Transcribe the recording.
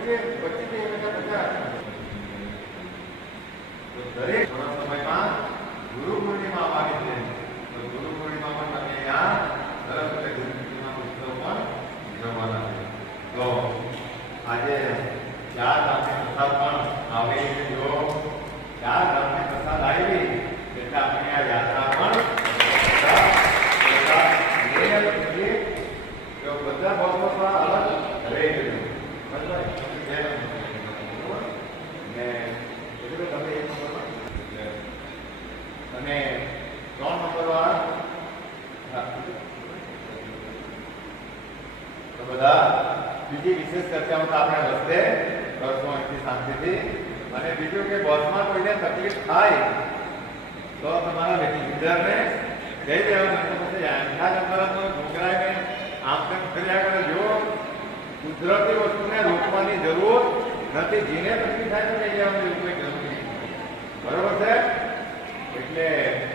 દરેક સમયમાં ગુરુ પૂર્ણિમા આવી છે. તો ગુરુ પૂર્ણિમામાં તમે અહીંયા સરસ રીતે ગુરુ પૂર્ણિમા ઉત્સવ પણ ઉજવવાના છે. તો આજે 4 ધામની પ્રસાદ પણ આવે છે. જો 4 ધામની પ્રસાદ આવી એટલે આપણે આ યાત્રા પણ બધા બહુ અલગ રહી ગયું. અને 3 નંબર વાળા તો બધા બીજી વિશેષ ચર્ચાઓ તો આપણે રસ્તે કરશું અહીંથી શાંતિથી. અને બીજું કે બસમાં કોઈને તકલીફ થાય તો તમારા વિઝિટરને કહી દેવાનું. પછી આખા નંબર ઢોકરાને આમ તેમ કર્યા કરે. જો કુદરતી વસ્તુને રોકવાની જરૂર નથી. જેને તકલીફ થાય તો કહી દેવાનું, એવું કોઈ જરૂર નહીં. બરોબર છે? એટલે